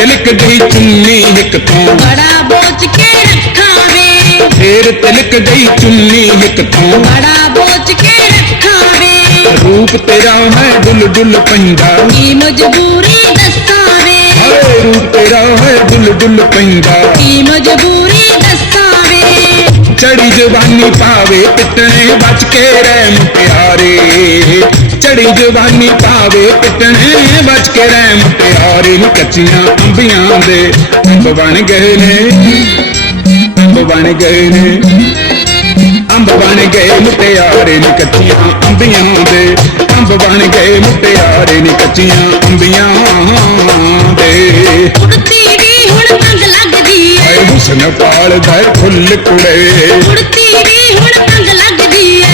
तिलक गई चुन्नी एक तो बड़ा बोझ के रखा वे। फिर तिलक गई चुन्नी एक तो बड़ा बोझ के रखा वे। रूप तेरा है डुल डुल पंजा। की मजबूरी दस्तावे। रूप तेरा है डुल डुल पंजा। की मजबूरी दस्तावे। चढ़ी जवानी पावे पिटने बच के रह मुटिया चढ़ी जवानी पावे पिटने बच के रह मुटियार कच्चिया अंबिया दे। अंब बन गए ने अंब बन गए ने अंब बन गए मुटियारे ने कच्चिया अंबिया दे। अंब बन गए मुटियारे ने कच्चिया अंबिया दे। हुसन पाल दुल कुड़े उड़ती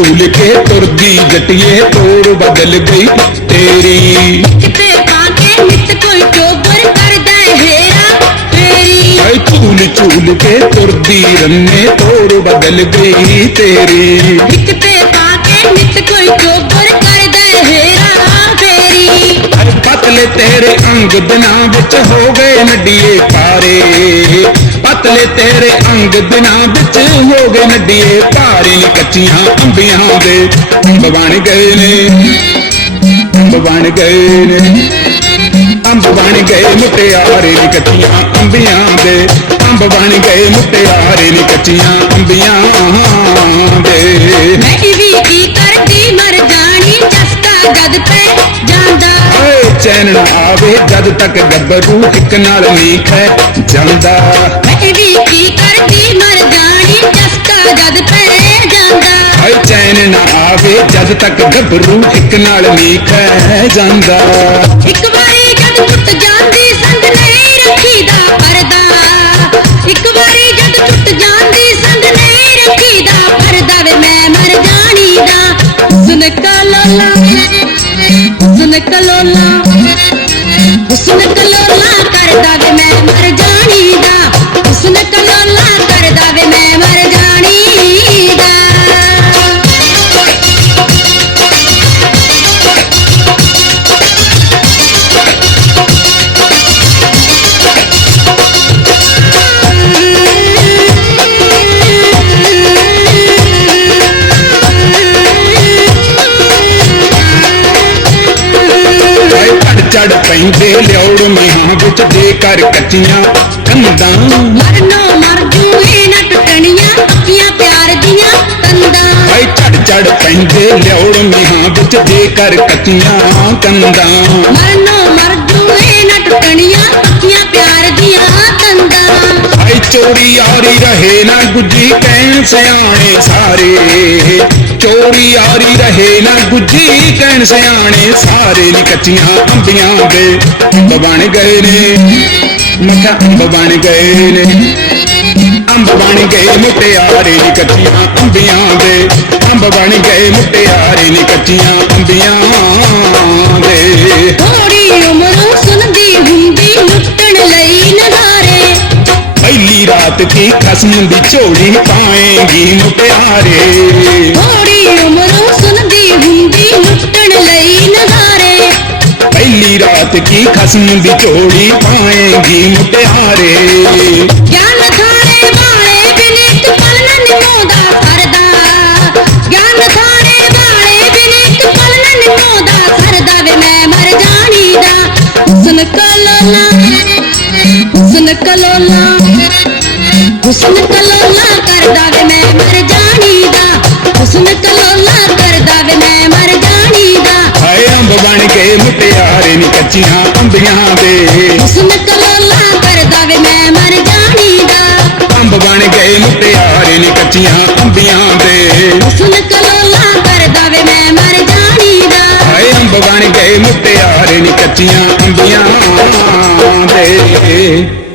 फूल के तुर दी गटिए तोर बदल गई तेरी। चूल चूल के तुर दी रन्ने तोड़ बदल गई तेरी। पतले तेरे अंग बिना बिच हो गए नडिए तारे ਪਤਲੇ ਤੇਰੇ ਅੰਗ ਦਿਨਾਂ ਵਿੱਚ ਹੋ ਗਏ ਨੱਡੀਏ ਪਾਰੇ ਕੱਚੀਆਂ ਅੰਬੀਆਂ ਦੇ। ਅੰਬ ਬਣ ਗਏ ਨੇ, ਅੰਬ ਬਣ ਗਏ ਨੇ। ਅੰਬ ਬਣ ਗਏ ਮੁਟਿਆਰੇ ਨੀ ਕੱਚੀਆਂ ਅੰਬੀਆਂ ਦੇ। ਅੰਬ ਬਣ ਗਏ ਮੁਟਿਆਰੇ ਨੀ ਕੱਚੀਆਂ ਅੰਬੀਆਂ ਦੇ। ਚੈਨ ਨਾ ਆਵੇ ਜਦ ਤੱਕ ਗੱਭਰੂ ਇੱਕ ਨਾਲ ਨਹੀਂ ਖੈ ਜਾਂਦਾ ਮੈਂ ਵੀ ਕੀ ਕਰਦੀ ਮਰ ਜਾਣੀ ਚਸਕਾ ਜਦ ਪੈ ਜਾਂਦਾ ਓਏ ਚੈਨ ਨਾ ਆਵੇ ਜਦ ਤੱਕ ਗੱਭਰੂ ਇੱਕ ਨਾਲ ਨਹੀਂ ਖੈ ਜਾਂਦਾ ਇੱਕ ਵਾਰੀ ਜਦ ਟੁੱਟ ਜਾਂਦੀ ਸੰਗ ਨਹੀਂ ਰੱਖੀਦਾ ਪਰਦਾ ਇੱਕ ਵਾਰੀ ਜਦ ਟੁੱਟ ਜਾਂਦੀ ਸੰਗ ਨਹੀਂ ਰੱਖੀਦਾ ਪਰਦਾ ਵੇ ਮੈਂ ਮਰ ਜਾਣੀ ਦਾ ਹੁਸਨ ਕਲੋਲਾ ਹੁਸਨ ਕਲੋਲਾ ਹੁਸਨ ਪੈਂਦੇ ਲਿਉੜ ਮੀਹਾਂ ਵਿੱਚ ਦੇ ਕਰ ਕੱਚੀਆਂ ਕੰਧਾਂ ਮਰਨੋ ਮਰ ਜੂਏ ਨਾ ਟੁੱਟਣੀਆਂ ਅੱਖੀਆਂ ਪਿਆਰ ਦੀਆਂ ਕੰਦਾਂ ਓਏ ਚੜ ਚੜ ਪੈਂਦੇ ਲਿਉੜ ਮੀਹਾਂ ਵਿੱਚ ਦੇ ਕਰ ਕੱਚੀਆਂ ਕੰਧਾਂ ਮਰਨੋ ਮਰ ਜੂਏ ਨਾ ਟੁੱਟਣੀਆਂ ਅੱਖੀਆਂ ਪਿਆਰ ਦੀਆਂ ਕੰਦਾਂ ਆਈ ਚੋਰੀ ਆਰੀ ਰਹੇ ਨਾ ਗੁੱਜੀ ਕਹਿਣ ਸਿਆਣੇ ਸਾਰੇ ਚੋਰੀ ਆਰੀ ਰਹੇ ਨਾ ਗੁੱਜੀ ਕਹਿਣ ਸਿਆਣੇ ਸਾਰੇ ਨੀ ਕੱਚੀਆਂ ਅੰਬੀਆਂ ਦੇ ਅੰਬ ਬਣ ਗਏ ਨੇ ਮੱਖਾ ਅੰਬ ਬਣ ਗਏ ਨੇ ਅੰਬ ਬਣ ਗਏ ਮੁਟਿਆਰੇ ਨੀ ਕੱਚੀਆਂ ਅੰਬੀਆਂ ਦੇ ਅੰਬ ਬਣ ਗਏ ਮੁਟਿਆਰੇ ਨੀ ਕੱਚੀਆਂ ਅੰਬੀਆਂ ਦੇ ਥੋੜੀ ਉਮਰੋਂ भोली रात की खसम बिछोड़ी पाएगी मुटियारे थोड़ी उम्र सुन दी हुंदी लुटण लई नजारे पहली रात की खसम बिछोड़ी पाएँगी मुटियारे ज्ञान थाने वाले विनीत ज्ञान थाने वाले विनीत पलनन वे मैं मर जानी दा सुन हुसन कलोला हुसन कलोला कर दावे मैं मर जानी दा हुसन कलोला कर दावे मैं मर जानी दा हाय अंब बन के मुटियारे नी कच्चियाँ अंबियाँ दे। हुसन कलोला कर दावे मैं मर जानी दा अंब बन के मुटियारे नी कच्चियाँ अंबियाँ दे हुसन कलोला कर दावे मैं मर जानी दा। हाय अंब बन के मुटियारे नी कच्चियाँ अंबियाँ दे।